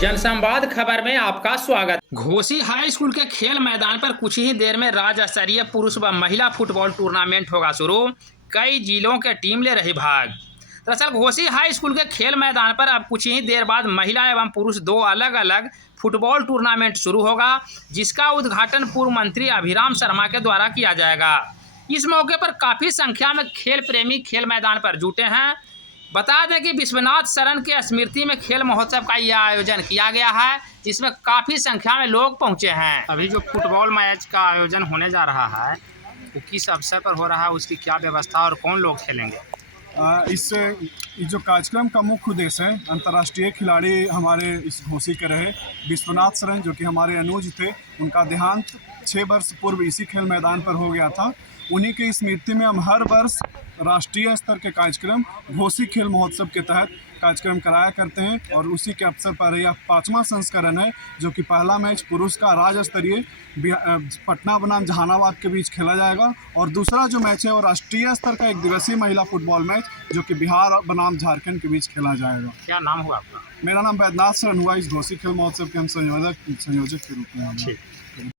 जनसंवाद खबर में आपका स्वागत। घोसी हाई स्कूल के खेल मैदान पर कुछ ही देर में राज्य स्तरीय पुरुष व महिला फुटबॉल टूर्नामेंट होगा शुरू। कई जिलों के टीम ले रही भाग। दरअसल घोसी हाई स्कूल के खेल मैदान पर अब कुछ ही देर बाद महिला एवं पुरुष दो अलग अलग फुटबॉल टूर्नामेंट शुरू होगा, जिसका उद्घाटन पूर्व मंत्री अभिराम शर्मा के द्वारा किया जाएगा। इस मौके पर काफ़ी संख्या में खेल प्रेमी खेल मैदान पर जुटे हैं। बता दें कि विश्वनाथ शरण के स्मृति में खेल महोत्सव का यह आयोजन किया गया है, जिसमें काफ़ी संख्या में लोग पहुंचे हैं। अभी जो फुटबॉल मैच का आयोजन होने जा रहा है वो किस अवसर पर हो रहा है, उसकी क्या व्यवस्था और कौन लोग खेलेंगे? इस जो कार्यक्रम का मुख्य उद्देश्य है, अंतर्राष्ट्रीय खिलाड़ी हमारे इस घोसी के रहे विश्वनाथ शरण, जो कि हमारे अनुज थे। उनका देहांत 6 वर्ष पूर्व इसी खेल मैदान पर हो गया था। उन्हीं की स्मृति में हम हर वर्ष राष्ट्रीय स्तर के कार्यक्रम घोसी खेल महोत्सव के तहत कार्यक्रम कराया करते हैं, और उसी के अवसर पर यह 5वां संस्करण है, जो कि पहला मैच पुरुष का राज्य स्तरीय पटना बनाम जहानाबाद के बीच खेला जाएगा, और दूसरा जो मैच है वो राष्ट्रीय स्तर का 1 दिवसीय महिला फुटबॉल मैच, जो कि बिहार बनाम झारखंड के बीच खेला जाएगा। क्या नाम हुआ आपका? मेरा नाम वैद्यनाथ शरण हुआ। इस घोसी खेल महोत्सव के हम संयोजक के रूप में।